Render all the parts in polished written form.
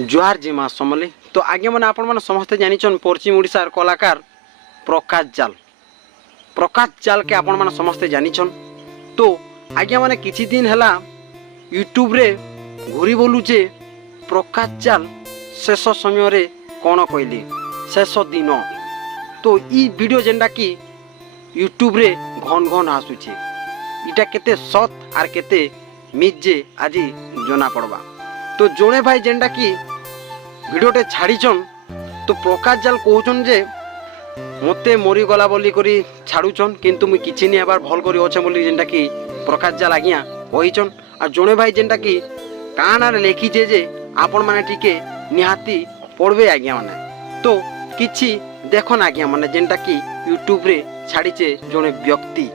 जुहार जी माँ समली। तो आगे मैंने आपण मैंने समस्ते जानिछन पश्चिम ओडिशार कलाकार प्रकाश जाल के आपण मैंने समस्ते जानिछन। तो आगे मैंने किछि दिन हैला यूट्यूब रे घूरी बोलुचे प्रकाश जाल शेष समय रे कौन कहली शेष दिन। तो ई वीडियो जेनटा कि यूट्यूब रे घन घन आसुचे इटा केते सत आर केते मिजे आज जना पड़वा। तो जोड़े भाई जेनटा कि वीडियोटे छाड़ीचन तो प्रकाश जाल कहउछन जे मते मरीगला बोली करी छाड़ुचन किंतु मुई किछि नि आबार भल करी अच्छे बोली जेनटा कि प्रकाश जाल आज्ञा कहिचन। आ जोड़े भाई जेनटा कि काना लिखिछे जे आपण माने टिके निहाती पढ़बे आज्ञा माने। तो किछि देखन आज्ञा माने जेनटा कि यूट्यूब रे छाड़ीचे जोने व्यक्ति।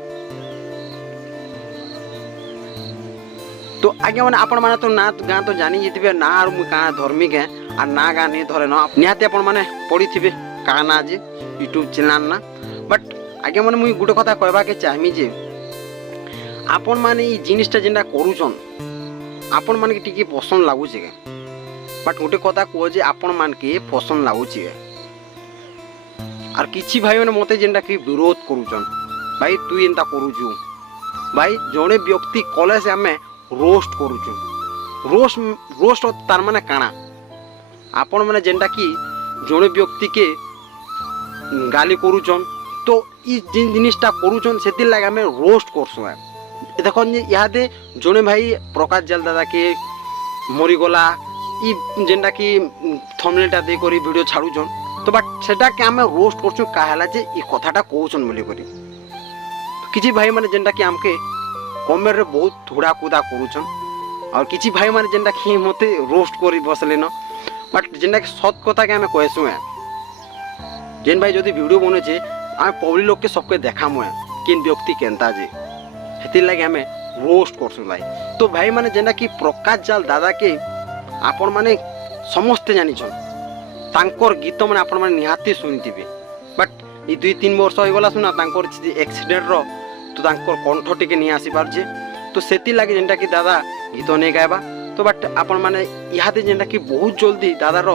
तो आगे मैंने आपण मैंने तो ना गाँ तो जानी जीते ना और मुझे क्या धर्मिक है और ना गाँ नहीं धरे ना निहाती आपण मैंने पढ़ी थे क्या ना आज यूट्यूब चैनल ना। बट आगे मैंने मुझे गोटे कथा कहवा के चाहमी जे आपण मैंने ये जिनिसटा जेनटा करूछन आपण मान के टिके पसंद लगुचे के। बट गोटे कथा कह जे आपण मान के पसंद लगुचे और किछि भाई मैंने मते जेनटा कि विरोध करूछन भाई तू एंता करूछु भाई जड़े व्यक्ति कले से आम रोस्ट करूछु रोस्ट तार माने काना आपण माने जेनटा कि जड़े व्यक्ति के गाली करूछन तो ई जिनिसटा करूछन सेति लागे आम रोस्ट करसु। देखन जे इहादे जड़े भाई प्रकाश जाल दादा के मरीगला ई जेनटा कि थंबनेलटा दे करी वीडियो छाड़ुछन। तो बट सेटा के आम रोस्ट करछु काहेला जे ई कथाटा कहउछन बोली करी किछि भाई माने जेनटा कि आमके कमेंट रे बहुत थोड़ा कूदा करूछन और किछि भाई माने जेनटा कि मते रोस्ट करी बसले न। बट जेनटा कि सत कथा के हमें कहसु है जेन भाई जदि वीडियो बनेछे आम पब्लिक लोग के सबके देखामु है किन व्यक्ति केनता जे हेति लागे हमें रोस्ट करसु भाई। तो भाई माने जेनटा कि प्रकाश जाल दादा के आपण माने समस्ते जानिछन तांकर गीत माने आपण माने निहाती सुनिथिबे। बट ई 2-3 वर्ष हो गला सुना तांकर एक्सीडेंट रो तो तांकर कंठ टिके नहीं आसी पारछे। तो सेति लागे जेनटा कि दादा गीत नहीं गायबा। तो बट आपण माने इहादे जेनटा कि बहुत जल्दी दादार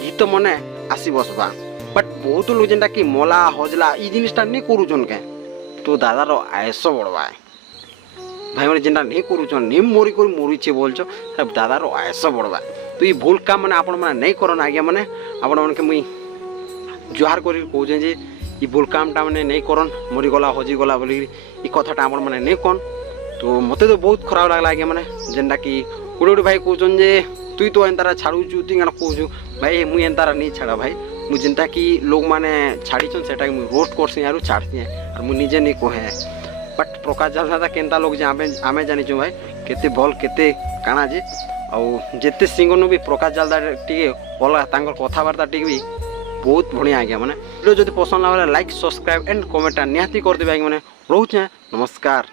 गीत मने आसी बसबा। बट बहुत लोग जेनटा कि मला हजला ई जिनिसटा नहीं करूछन के तो दादार आयस बढ़वा भाई माने जेनटा नहीं करूछन निम मोरी कर मोरीचे बोलछो दादार आयस बढ़वा। तो ये भूल काम माने आपण माने नहीं करन आज्ञा माने आपण माने के मुई जुहार करी कहूछे जे ई भूल कामटा मैंने नहीं करन मरीगला हजिगला बोली ई कथाटा आपण मैंने नहीं कन। तो मते तो बहुत खराब लागला आगे मैंने जेनटा कि गोटे गोटे भाई कहउछन जे तुई तो एंतारा छाड़ुछु तुई गाना कहउछु भाई मुई एंतारा नहीं छाड़ा भाई मु जेनटा कि लोग माने छाड़ीछन सेटा मुई रोस्ट करसी आरु छाड़सी और मु निजे नहीं कहे। बट प्रकाश जाल दादा केनता लोग जे आमे जानिछु भाई केते भल केते काना जे आउ जेते सिंगर भी प्रकाश जाल दादा टिके अलग तांकर कथाबार्ता टिके भी बहुत बढ़िया आज्ञा मैंने वीडियो जब पसंद लगे लाइक सब्सक्राइब एंड कमेंट निहाती कर देवे आज्ञा मैंने रोचे नमस्कार।